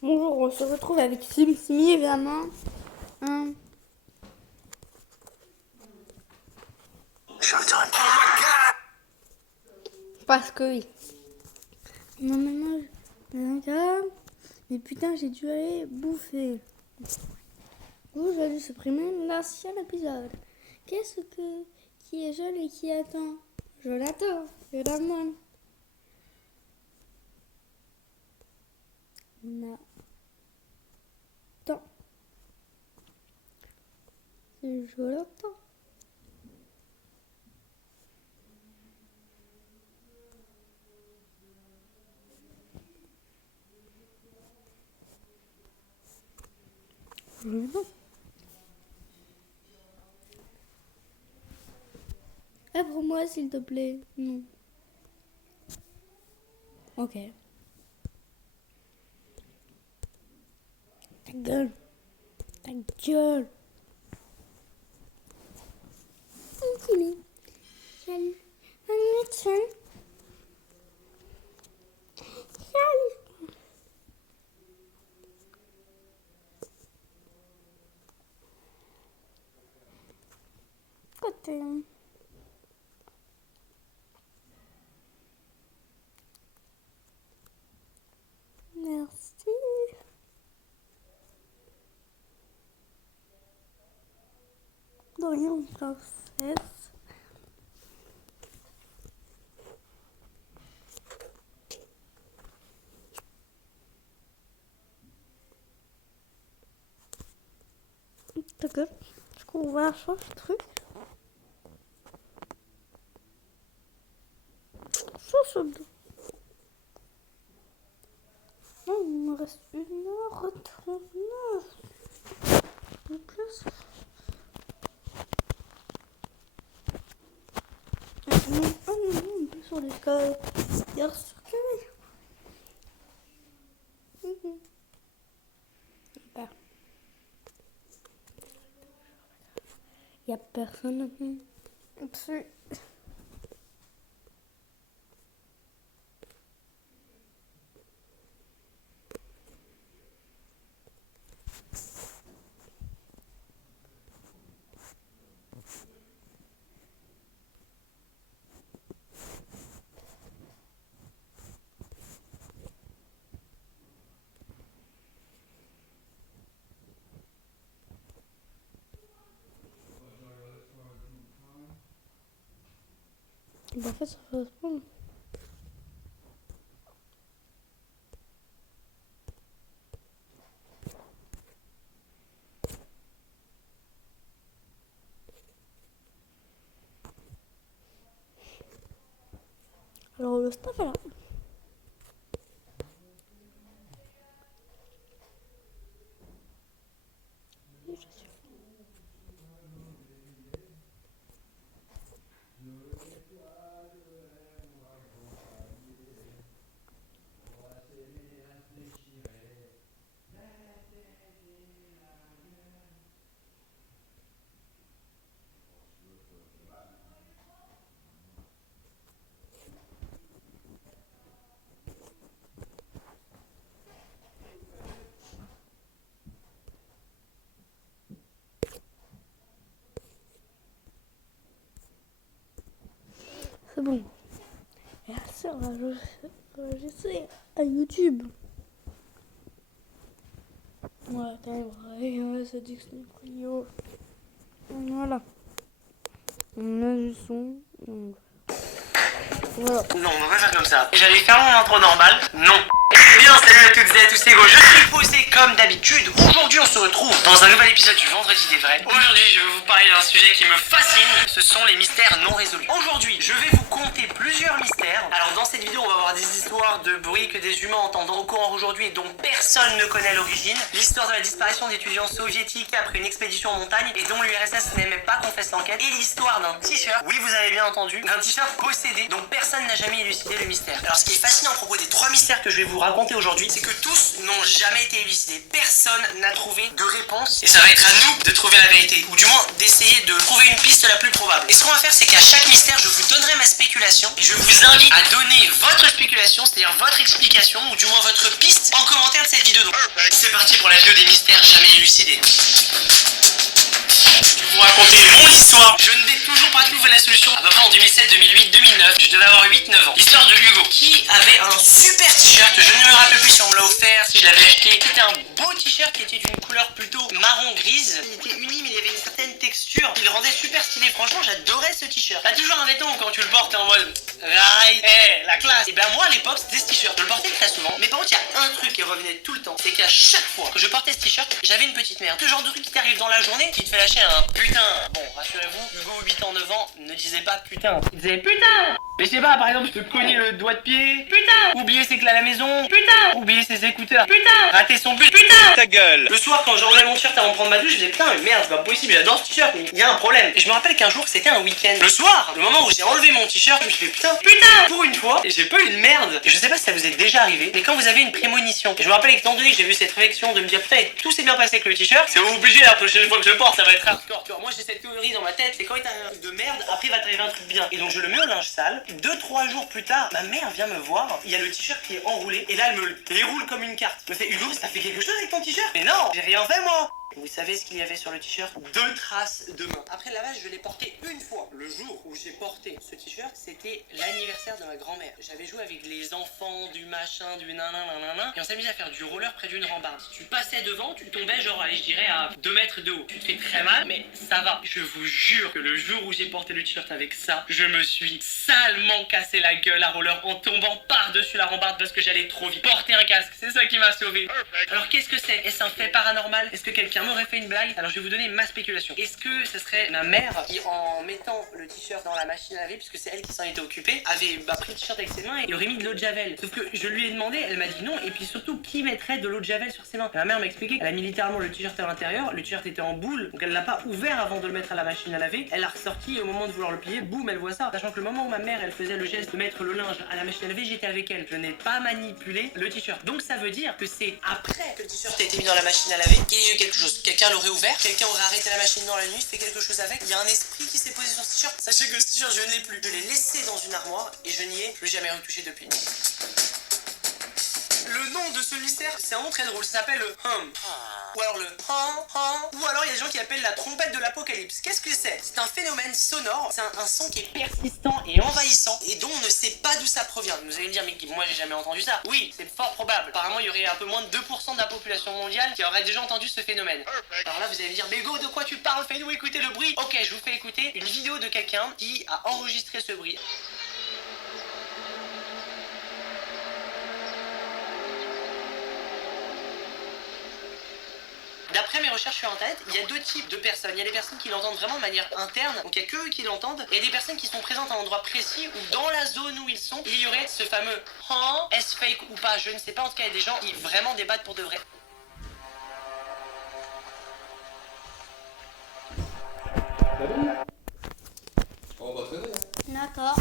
Bonjour, on se retrouve avec SimSimi évidemment. Hein. Parce que oui. Maman, mais putain, j'ai dû aller bouffer. Vous j'ai dû supprimer l'ancien épisode. Qu'est-ce que qui est jeune et qui attend? Je l'attends, évidemment. Non. Attends. Je l'attends. Non. Ouvre-moi s'il te plaît. Non. Ok. Ta gueule. Ta gueule. Salut. Salut. Salut. Salut. Côté. Merci. De rien, princesse. Ta gueule. Est-ce qu'on va changer ce truc? Ça me... Non, il me reste 1h39. En plus. On peut sur les cas. Hier sur Camille. Il n'y a personne. Absolument. En fait, ça va se prendre. Alors, le staff est là. C'est bon. Et la sœur va enregistrer à YouTube. Voilà, quand même, ça dit que c'est une voilà. On a du son. Voilà. Non, on va pas faire comme ça. J'allais faire mon intro normal. Non. Bien, salut à toutes et à tous, c'est Go. Je suis posé comme d'habitude. Aujourd'hui, on se retrouve dans un nouvel épisode du Vendredi des Vrais. Aujourd'hui, je vais vous parler d'un sujet qui me fascine. Ce sont les mystères non résolus. Aujourd'hui, je vais vous conter plusieurs mystères. Alors, dans cette vidéo, on va voir des histoires de bruit que des humains entendent encore aujourd'hui et dont personne ne connaît l'origine. L'histoire de la disparition d'étudiants soviétiques après une expédition en montagne et dont l'URSS n'est même pas confesse l'enquête. Et l'histoire d'un t-shirt, oui, vous avez bien entendu, d'un t-shirt possédé dont personne n'a jamais élucidé le mystère. Alors, ce qui est fascinant à propos des 3 mystères que je vais vous raconter aujourd'hui, c'est que tous n'ont jamais été élucidés. Personne n'a trouvé de réponse. Et ça va être à nous de trouver la vérité, ou du moins d'essayer de trouver une piste la plus probable. Et ce qu'on va faire, c'est qu'à chaque mystère, je vous donnerai ma spéculation. Et je vous invite à donner votre spéculation, c'est-à-dire votre explication, ou du moins votre piste, en commentaire de cette vidéo donc. C'est parti pour la vidéo des mystères jamais élucidés. Je vais vous raconter mon histoire. Je ne vais toujours pas trouver la solution. À peu près en 2007, 2008, 2009, je devais avoir 8-9 ans. L'histoire de Hugo qui avait un super t-shirt. Je ne me rappelle plus si on me l'a offert, si je l'avais acheté. C'était un beau t-shirt qui était d'une couleur plutôt marron-grise. Il était uni mais il avait une certaine texture qui le rendait super stylé. Franchement, j'adorais ce t-shirt. T'as toujours un vêtement où quand tu le portes, t'es en mode right, la classe. Et ben moi à l'époque, c'était ce t-shirt. Je le portais très souvent. Mais par contre, il y a un truc qui revenait tout le temps. C'est qu'à chaque fois que je portais ce t-shirt, j'avais une petite merde. Ce genre de truc qui t'arrive dans la journée qui te fait lâcher un putain. Bon, rassurez-vous, Hugo, 8 ans, 9 ans, ne disait pas putain. Il disait putain. Mais je sais pas, par exemple, je te cognais le doigt de pied. Putain. Oublier ses clés à la maison. Putain. Oublier ses écouteurs. Putain. Rater son but. Putain. Ta gueule. Le soir, quand j'enlevais mon t-shirt avant de prendre ma douche, je disais putain, mais merde, c'est pas possible, j'adore ce t-shirt. Il y a un problème. Et je me rappelle qu'un jour, c'était un week-end. Le soir, le moment où j'ai enlevé mon t-shirt, je me suis fait putain, pour une fois. Et j'ai pas eu une merde. Et je sais pas si ça vous est déjà arrivé, mais quand vous avez une prémonition. Et je me rappelle, étant donné que j'ai vu cette réflexion de me dire putain, et tout s'est bien passé avec le t-shirt, c'est obligé la prochaine fois que je le porte, ça va être hardcore. Tu vois, moi j'ai cette théorie dans ma tête, c'est quand il t'arrive un truc de merde, après il va t'arriver un truc bien. Et donc je le mets au linge sale. 2-3 jours plus tard, ma mère vient me voir. Il y a le t-shirt qui est enroulé. Et là, elle me le déroule comme une carte. Elle me fait Hugo, t'as fait quelque chose avec ton t-shirt? Mais non, j'ai rien fait moi. Vous savez ce qu'il y avait sur le t-shirt? 2 traces de main. Après le lavage, je l'ai porté une fois. Le jour où j'ai porté ce t-shirt, c'était l'anniversaire de ma grand-mère. J'avais joué avec les enfants, du machin, du nanan, et on s'amusait à faire du roller près d'une rambarde. Si tu passais devant, tu tombais genre, allez, je dirais à 2 mètres de haut. Tu te fais très mal, mais ça va. Je vous jure que le jour où j'ai porté le t-shirt avec ça, je me suis salement cassé la gueule à roller en tombant par-dessus la rambarde parce que j'allais trop vite. Porter un casque, c'est ça qui m'a sauvé. Alors qu'est-ce que c'est? Est-ce un fait paranormal? Est-ce que quelqu'un m'aurait fait une blague? Alors je vais vous donner ma spéculation. Est-ce que ce serait ma mère qui, en mettant le t-shirt dans la machine à laver, puisque c'est elle qui s'en était occupée, avait pris le t-shirt avec ses mains et aurait mis de l'eau de javel? Sauf que je lui ai demandé, elle m'a dit non, et puis surtout qui mettrait de l'eau de javel sur ses mains? Et ma mère m'a expliqué qu'elle a mis littéralement le t-shirt à l'intérieur, le t-shirt était en boule, donc elle l'a pas ouvert avant de le mettre à la machine à laver, elle l'a ressorti et au moment de vouloir le plier, boum, elle voit ça. Sachant que le moment où ma mère elle faisait le geste de mettre le linge à la machine à laver, j'étais avec elle. Je n'ai pas manipulé le t-shirt. Donc ça veut dire que c'est après que le t-shirt a été mis dans la machine à laver qu'il y a eu quelque chose. Quelqu'un l'aurait ouvert, quelqu'un aurait arrêté la machine dans la nuit, fait quelque chose avec. Il y a un esprit qui s'est posé sur ce t-shirt. Sachez que ce t-shirt, je ne l'ai plus. Je l'ai laissé dans une armoire et je n'y ai plus jamais retouché depuis. Le nom de ce mystère, c'est un nom très drôle, ça s'appelle le hum. Ou alors le ou alors il y a des gens qui appellent la trompette de l'apocalypse. Qu'est-ce que c'est? C'est un phénomène sonore, c'est un son qui est persistant et envahissant et dont on ne sait pas d'où ça provient. Vous allez me dire, mais moi j'ai jamais entendu ça. Oui, c'est fort probable. Apparemment, il y aurait un peu moins de 2% de la population mondiale qui aurait déjà entendu ce phénomène. Alors là, vous allez me dire, mais go, de quoi tu parles? Fais-nous écouter le bruit. Ok, je vous fais écouter une vidéo de quelqu'un qui a enregistré ce bruit. D'après mes recherches sur internet, il y a 2 types de personnes. Il y a des personnes qui l'entendent vraiment de manière interne, donc il n'y a que eux qui l'entendent. Et il y a des personnes qui sont présentes à un endroit précis où dans la zone où ils sont, il y aurait ce fameux est-ce fake ou pas, je ne sais pas. En tout cas, il y a des gens qui vraiment débattent pour de vrai. On va traîner. D'accord.